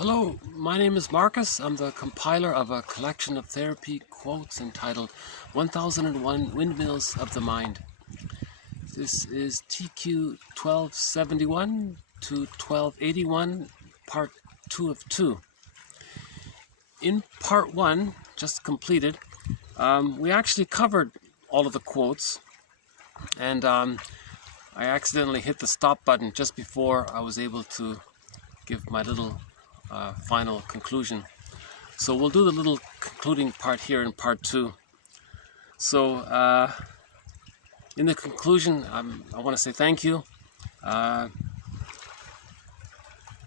Hello, my name is Marcus. I'm the compiler of a collection of therapy quotes entitled 1001 Windmills of the Mind. This is TQ 1271 to 1281, part 2 of 2. In part 1, just completed, we actually covered all of the quotes, and I accidentally hit the stop button just before I was able to give my little final conclusion. So we'll do the little concluding part here in part 2. So in the conclusion, I want to say thank you.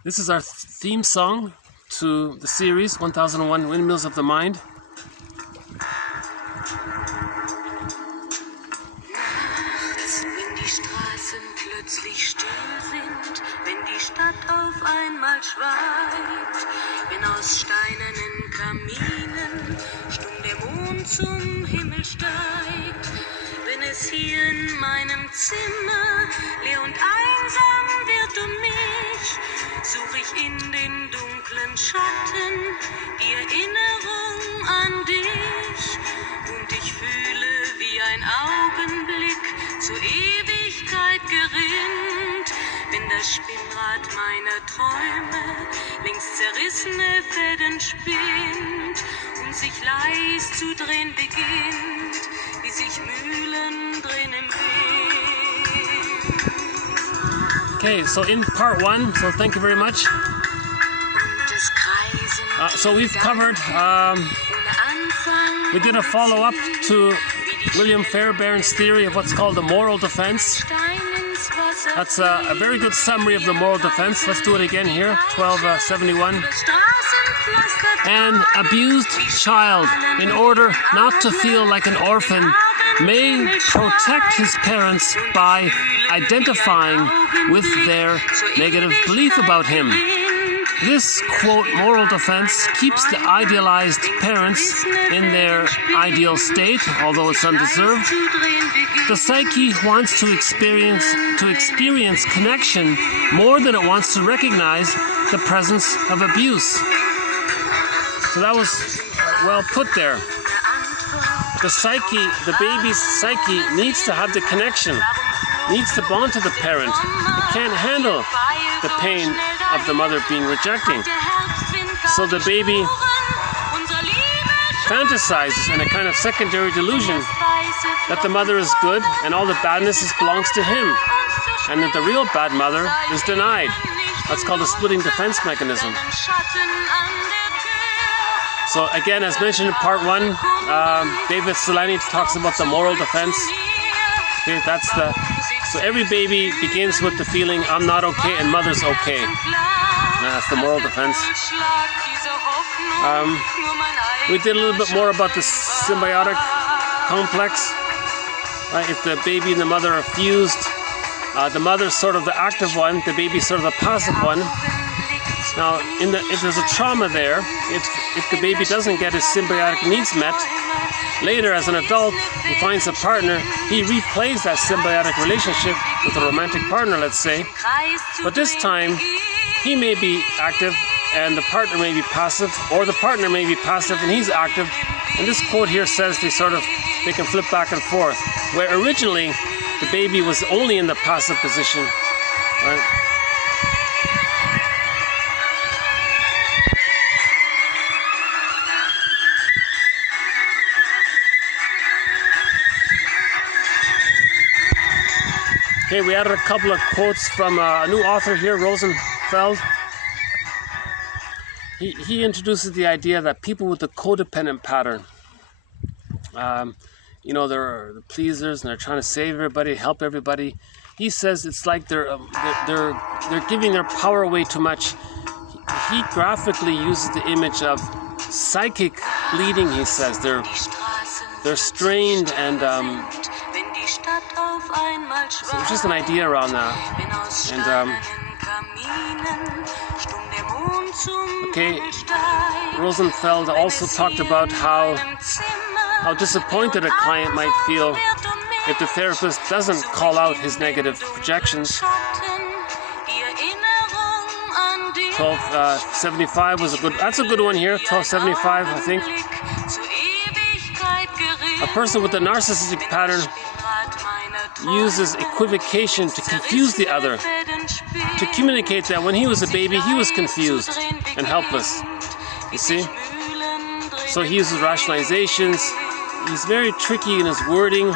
This is our theme song to the series 1001 Windmills of the Mind. Wenn die Straßen plötzlich still sind, wenn die Stadt auf einmal schweigt, wenn aus steinernen Kaminen stumm der Mond zum Himmel steigt, wenn es hier in meinem Zimmer leer und einsam wird um mich, suche ich in den dunklen Schatten die Erinnerung an dich, und ich fühle, wie ein Augenblick zur Ewigkeit gerinnt, wenn das Spinnrad meiner Träume längst zerrissene Fäden spinnt und sich leis zu drehen beginnt, wie sich Mühlen drehen im Wind. Okay, so in part 1, so thank you very much. So we've covered, we did a follow-up to William Fairbairn's theory of what's called the moral defense. That's a very good summary of the moral defense. Let's do it again here, 1271. An abused child, in order not to feel like an orphan, may protect his parents by identifying with their negative belief about him. This, quote, moral defense keeps the idealized parents in their ideal state, although it's undeserved. The psyche wants to experience connection more than it wants to recognize the presence of abuse. So that was well put there. The psyche, the baby's psyche, needs to have the connection, needs to bond to the parent. It can't handle the pain of the mother being rejecting. So the baby fantasizes in a kind of secondary delusion that the mother is good and all the badness belongs to him, and that the real bad mother is denied. That's called a splitting defense mechanism. So again, as mentioned in part 1, David Solani talks about the moral defense. Okay, so every baby begins with the feeling, I'm not okay and mother's okay. That's the moral defense. We did a little bit more about the symbiotic complex. Right? If the baby and the mother are fused, the mother's sort of the active one, the baby's sort of the passive one. Now, if there's a trauma there, if the baby doesn't get his symbiotic needs met, later as an adult, he finds a partner, he replays that symbiotic relationship with a romantic partner, let's say. But this time, he may be active and the partner may be passive, or the partner may be passive and he's active. And this quote here says they can flip back and forth, where originally the baby was only in the passive position, right? Okay, we added a couple of quotes from a new author here, Rosenfeld. He introduces the idea that people with the codependent pattern, they're the pleasers and they're trying to save everybody, help everybody. He says it's like they're giving their power away too much. He graphically uses the image of psychic bleeding. He says they're strained and. So there's just an idea around that. And Rosenfeld also talked about how disappointed a client might feel if the therapist doesn't call out his negative projections. 1275 was a good. That's a good one here. 1275, I think. A person with a narcissistic pattern uses equivocation to confuse the other, to communicate that when he was a baby, he was confused and helpless. You see? So he uses rationalizations. He's very tricky in his wording.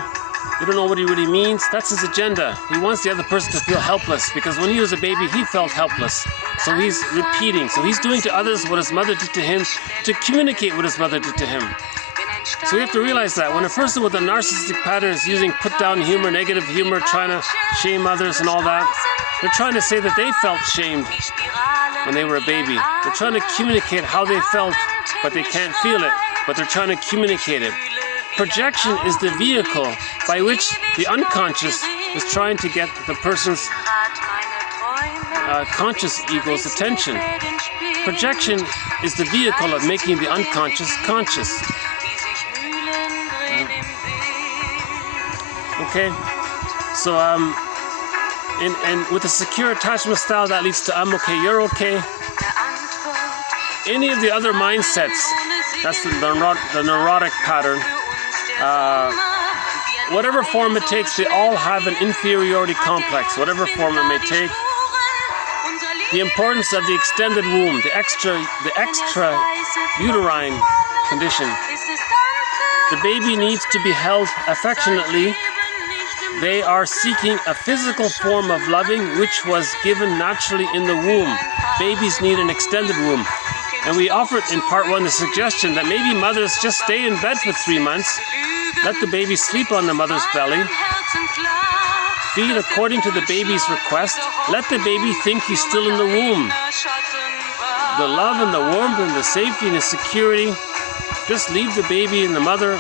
You don't know what he really means. That's his agenda. He wants the other person to feel helpless because when he was a baby, he felt helpless. So he's repeating. So he's doing to others what his mother did to him to communicate what his mother did to him. So you have to realize that when a person with a narcissistic pattern is using put-down humor, negative humor, trying to shame others and all that, they're trying to say that they felt shamed when they were a baby. They're trying to communicate how they felt, but they can't feel it, but they're trying to communicate it. Projection is the vehicle by which the unconscious is trying to get the person's conscious ego's attention. Projection is the vehicle of making the unconscious conscious. Okay, so and with a secure attachment style, that leads to I'm okay, you're okay. Any of the other mindsets, that's the neurotic pattern. Whatever form it takes, they all have an inferiority complex, whatever form it may take. The importance of the extended womb, the extra uterine condition. The baby needs to be held affectionately. They are seeking a physical form of loving which was given naturally in the womb. Babies need an extended womb. And we offered in part 1 the suggestion that maybe mothers just stay in bed for 3 months, let the baby sleep on the mother's belly, feed according to the baby's request, let the baby think he's still in the womb. The love and the warmth and the safety and the security, just leave the baby and the mother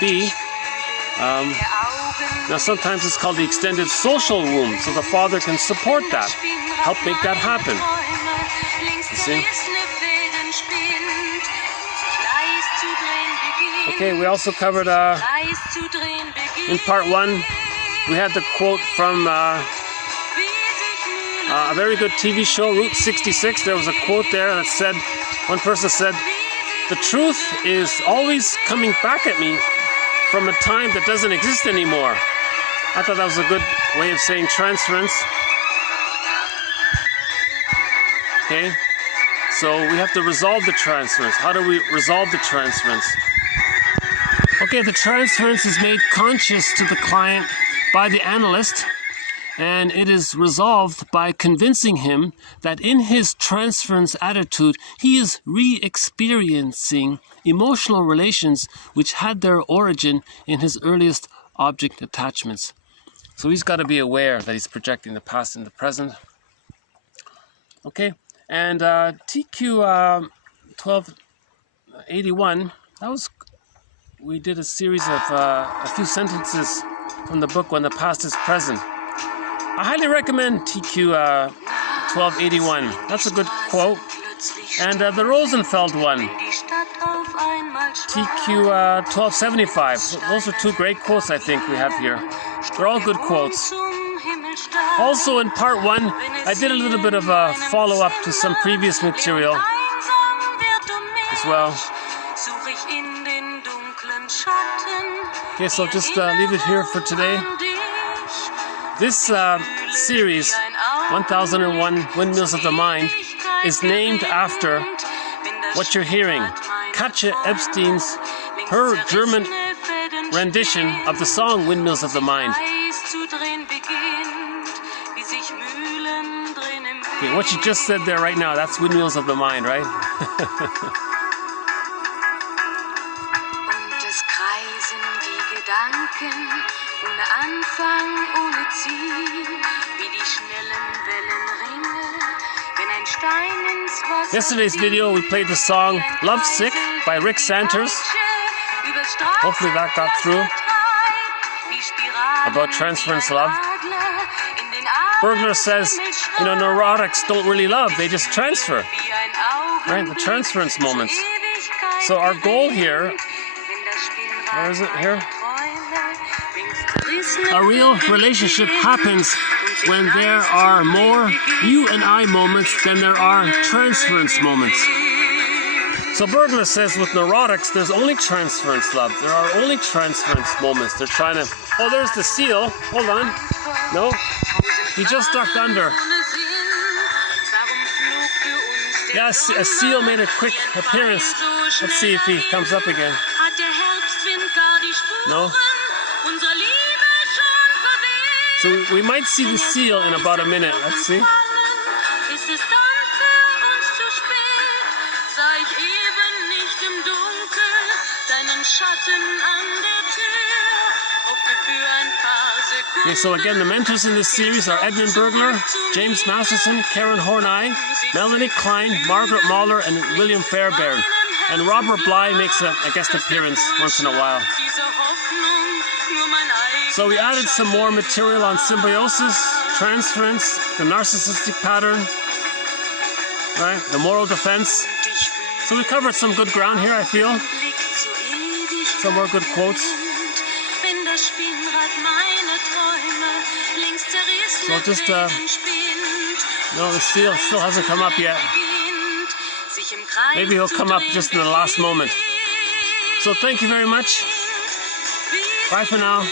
be. Now sometimes it's called the extended social womb, so the father can support that, help make that happen. You see? Okay, we also covered in part 1, we had the quote from a very good TV show, Route 66. There was a quote there that said, one person said, "The truth is always coming back at me from a time that doesn't exist anymore." I thought that was a good way of saying transference. Okay, so we have to resolve the transference. How do we resolve the transference? Okay, the transference is made conscious to the client by the analyst, and it is resolved by convincing him that in his transference attitude, he is re-experiencing emotional relations which had their origin in his earliest object attachments. So he's got to be aware that he's projecting the past and the present. Okay, and TQ 1281, we did a series of a few sentences from the book When the Past is Present. I highly recommend TQ 1281. That's a good quote. And the Rosenfeld one, TQ 1275. Those are 2 great quotes I think we have here. They're all good quotes. Also in part 1, I did a little bit of a follow-up to some previous material as well. Okay, so just leave it here for today. This series, 1001 Windmills of the Mind, is named after what you're hearing. Katja Epstein's, her German rendition of the song Windmills of the Mind. Okay, what she just said there right now, that's Windmills of the Mind, right? Yesterday's video, we played the song Love Sick by Rick Santers. Hopefully that got through. About transference love. Bergler says, you know, neurotics don't really love, they just transfer. Right? The transference moments. So our goal here, where is it here? A real relationship happens when there are more you and I moments than there are transference moments. So Bergler says with neurotics, there's only transference love. There are only transference moments. They're trying to... Oh, there's the seal. Hold on. No, he just ducked under. Yes, a seal made a quick appearance. Let's see if he comes up again. No? So we might see the seal in about a minute. Let's see. Okay, so again, the mentors in this series are Edmund Bergler, James Masterson, Karen Horney, Melanie Klein, Margaret Mahler, and William Fairbairn. And Robert Bly makes a guest appearance once in a while. So we added some more material on symbiosis, transference, the narcissistic pattern, right? The moral defense. So we covered some good ground here, I feel. Some more good quotes. So just, no, the seal still hasn't come up yet. Maybe he'll come up just in the last moment. So thank you very much. Bye for now.